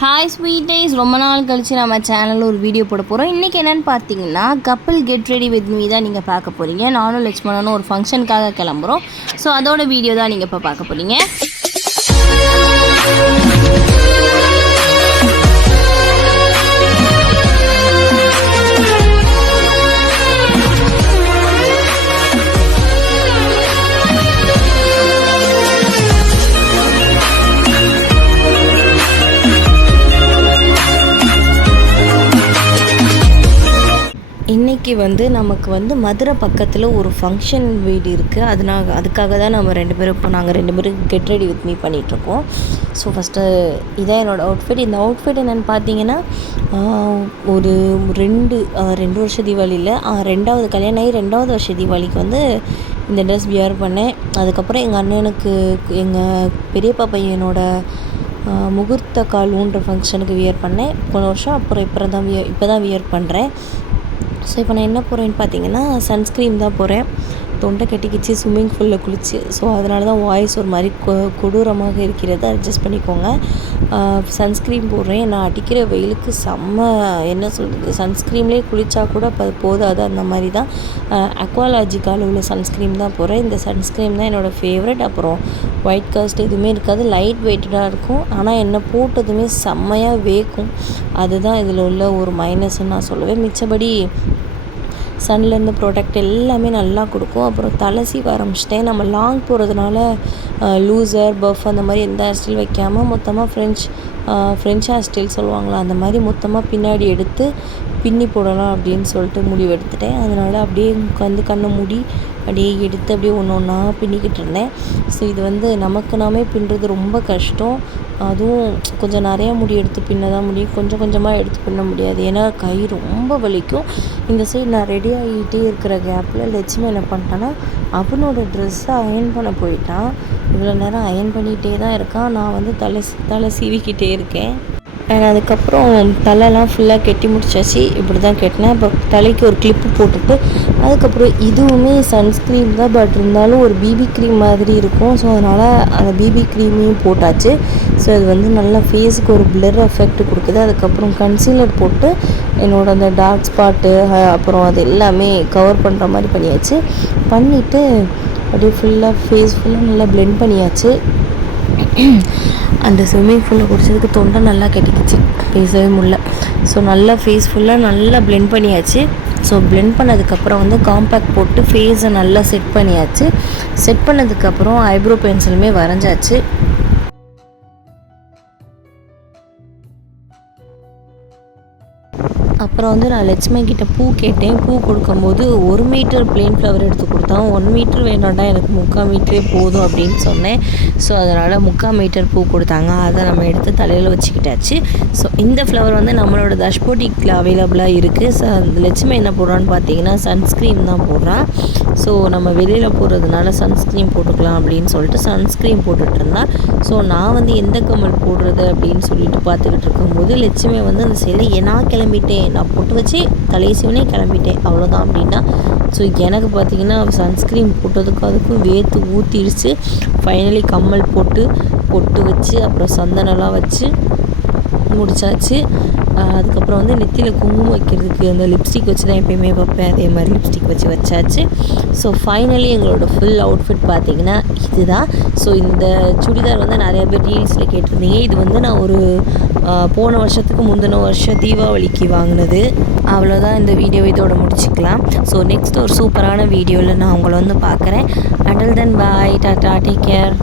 Hi sweet days ரொம்ப நாள் கழித்து நம்ம சேனலில் ஒரு வீடியோ போட போகிறோம் இன்றைக்கி என்னென்னு பார்த்தீங்கன்னா கப்பல் கெட் ரெடி வித் மீ தான் நீங்கள் பார்க்க போகிறீங்க நானும் லட்சுமணனும் ஒரு ஃபங்க்ஷனுக்காக கிளம்புறோம். ஸோ அதோட வீடியோ தான் நீங்கள் இப்போ பார்க்க போகிறீங்க இன்றைக்கி வந்து நமக்கு வந்து மதுரை பக்கத்தில் ஒரு ஃபங்க்ஷன் வீடு இருக்குது அதனால அதுக்காக தான் நம்ம ரெண்டு பேரும் இப்போ நாங்கள் ரெண்டு பேரும் கெட் ரெடி வித் மீ பண்ணிகிட்ருக்கோம் ஸோ ஃபஸ்ட்டு இதான் என்னோடய அவுட்ஃபிட் இந்த அவுட்ஃபிட் என்னென்னு பார்த்தீங்கன்னா ஒரு ரெண்டு ரெண்டு வருஷம் தீபாவளியில் ரெண்டாவது கல்யாணம் ஆகி ரெண்டாவது வருஷம் தீபாவளிக்கு வந்து இந்த ட்ரெஸ் வியர் பண்ணேன். அதுக்கப்புறம் எங்கள் அண்ணனுக்கு எங்கள் பெரியப்பா பையனோட முகூர்த்த கால் ஊன்ற ஃபங்க்ஷனுக்கு வியர் பண்ணேன். போன வருஷம் அப்புறம் இப்போ தான் வியர் இப்போ தான் வியர் பண்ணுறேன் ஸோ இப்போ நான் என்ன போகிறேன்னு பார்த்தீங்கன்னா சன்ஸ்க்ரீம் தான் போகிறேன் தொண்டை கட்டிக்கிச்சு ஸ்விம்மிங் பூலில் குளிச்சு. ஸோ அதனால தான் வாய்ஸ் ஒரு மாதிரி கொ கொடூரமாக இருக்கிறது. அட்ஜஸ்ட் பண்ணிக்கோங்க. சன்ஸ்க்ரீன் போடுறேன். நான் அடிக்கிற வெயிலுக்கு செம்ம என்ன சொல்கிறது சன்ஸ்க்ரீம்லேயே குளித்தா கூட இப்போ அது போதாது. அந்த மாதிரி தான் அக்வாலாஜிக்கால் உள்ள சன்ஸ்க்ரீம் தான் போகிறேன் இந்த சன்ஸ்க்ரீம் தான் என்னோடய ஃபேவரட் அப்புறம் ஒயிட் காஸ்ட் எதுவுமே இருக்காது. லைட் வெயிட்டடாக இருக்கும். ஆனால் என்ன போட்டதுமே செம்மையாக வேக்கும். அதுதான் இதில் உள்ள ஒரு மைனஸ்ன்னு நான் சொல்லுவேன். மிச்சபடி சன்லேருந்து ப்ரொடக்ட் எல்லாமே நல்லா கொடுக்கும். அப்புறம் தலை சீவ ஆரம்பிச்சிட்டேன். நம்ம லாங் போகிறதுனால லூசர் பஃப் அந்த மாதிரி எந்த ஹேர் ஸ்டைல் வைக்காமல் மொத்தமாக ஃப்ரெஞ்ச் ஃப்ரெஞ்ச் ஹேர் ஸ்டைல் சொல்லுவாங்களா? அந்த மாதிரி மொத்தமாக பின்னாடி எடுத்து பின்னி போடலாம் அப்படின்னு சொல்லிட்டு முடிவு எடுத்துட்டேன். அதனால் அப்படியே உட்காந்து கண்ணை மூடி அப்படியே எடுத்து அப்படியே ஒன்று ஒன்றா பின்னிக்கிட்டு இருந்தேன். ஸோ இது வந்து நமக்கு நாமே பின்னுறது ரொம்ப கஷ்டம். அதுவும் கொஞ்சம் நிறையா முடி எடுத்து பின்ன தான் முடியும். கொஞ்சம் கொஞ்சமாக எடுத்து பின்ன முடியாது. ஏன்னா கை ரொம்ப வலிக்கும். இந்த சைடு நான் ரெடி ஆகிட்டே இருக்கிற கேப்பில் லட்சுமி என்ன பண்ணிட்டான்னா அவனோட ட்ரெஸ்ஸை அயன் பண்ண போயிட்டான். இவ்வளோ நேரம் அயன் பண்ணிகிட்டே தான் இருக்கான். நான் வந்து தலை தலை சீவிக்கிட்டே இருக்கேன். அதுக்கப்புறம் தலைலாம் ஃபுல்லாக கெட்டி முடிச்சாச்சு. இப்படி தான் கெட்டினேன். அப்புறம் தலைக்கு ஒரு கிளிப்பு போட்டுட்டு அதுக்கப்புறம் இதுவுமே சன்ஸ்க்ரீன் தான். பட் இருந்தாலும் ஒரு பிபி க்ரீம் மாதிரி இருக்கும். ஸோ அதனால் அந்த பிபி க்ரீமையும் போட்டாச்சு. ஸோ இது வந்து நல்லா ஃபேஸுக்கு ஒரு பிளர் எஃபெக்ட் கொடுக்குது. அதுக்கப்புறம் கன்சீலர் போட்டு என்னோட அந்த டார்க் ஸ்பாட்டு அப்புறம் அது எல்லாமே கவர் பண்ணுற மாதிரி பண்ணியாச்சு. பண்ணிவிட்டு அப்படியே ஃபுல்லாக ஃபேஸ் ஃபுல்லாக நல்லா ப்ளெண்ட் பண்ணியாச்சு. அந்த ஸ்விம்மிங் ஃபூலில் குடித்ததுக்கு தொண்டை நல்லா கட்டிக்கிச்சு. பேசவே முடியல. ஸோ நல்லா ஃபேஸ் ஃபுல்லாக நல்லா பிளெண்ட் பண்ணியாச்சு. ஸோ பிளெண்ட் பண்ணதுக்கப்புறம் வந்து காம்பேக்ட் போட்டு ஃபேஸை நல்லா செட் பண்ணியாச்சு. செட் பண்ணதுக்கப்புறம் ஐப்ரோ பென்சிலுமே வரைஞ்சாச்சு. அப்புறம் வந்து நான் லட்சுமி கிட்டே பூ கேட்டேன். பூ கொடுக்கும்போது ஒரு மீட்டர் பிளேன் ஃப்ளவர் எடுத்து கொடுத்தான். ஒன் மீட்டர் வேணாண்டா எனக்கு முக்கால் மீட்டரே போதும் அப்படின்னு சொன்னேன். ஸோ அதனால் முக்கால் மீட்டர் பூ கொடுத்தாங்க. அதை நம்ம எடுத்து தலையில் வச்சுக்கிட்டாச்சு. ஸோ இந்த ஃப்ளவர் வந்து நம்மளோட தஷ்போட்டிக்கில் அவைலபிளாக இருக்குது ஸோ அந்த லட்சுமி என்ன போடுறான்னு பார்த்தீங்கன்னா சன்ஸ்க்ரீன் தான் போடுறான். ஸோ நம்ம வெளியில் போடுறதுனால சன்ஸ்க்ரீன் போட்டுக்கலாம் அப்படின்னு சொல்லிட்டு சன்ஸ்க்ரீன் போட்டுட்டு இருந்தான். ஸோ நான் வந்து எந்த கம்மல் போடுறது அப்படின்னு சொல்லிட்டு பார்த்துக்கிட்டு இருக்கும்போது லட்சுமி வந்து அந்த சைடில் நான் கிளம்பிட்டேன். நான் பொட்டு வச்சு தலையை சிவனே கிளம்பிட்டேன். அவ்வளோதான் அப்படின்னா. ஸோ எனக்கு பார்த்தீங்கன்னா சன்ஸ்க்ரீன் போட்டதுக்கு அதுக்கும் வேர்த்து ஊற்றிடுச்சு ஃபைனலி கம்மல் போட்டு பொட்டு வச்சு அப்புறம் சந்தனம்லாம் வச்சு முடிச்சாச்சு. அதுக்கப்புறம் வந்து நெத்தியில் குங்குமம் வைக்கிறதுக்கு அந்த லிப்ஸ்டிக் வச்சு தான் எப்பயுமே வைப்பேன். அதே மாதிரி லிப்ஸ்டிக் வச்சு வச்சாச்சு. ஸோ ஃபைனலி எங்களோட ஃபுல் அவுட்ஃபிட் பார்த்திங்கன்னா இதுதான். ஸோ இந்த சுடிதார் வந்து நிறைய பேர் ரீல்ஸில் கேட்டிருந்தீங்க. இது வந்து நான் ஒரு போன வருஷத்துக்கு முந்தின வருஷம் தீபாவளிக்கு வாங்கினது. அவ்வளோதான் இந்த வீடியோ இதோட முடிச்சுக்கலாம். ஸோ நெக்ஸ்ட் ஒரு சூப்பரான வீடியோவில் நான் உங்களை வந்து பார்க்குறேன். Until then bye tata take care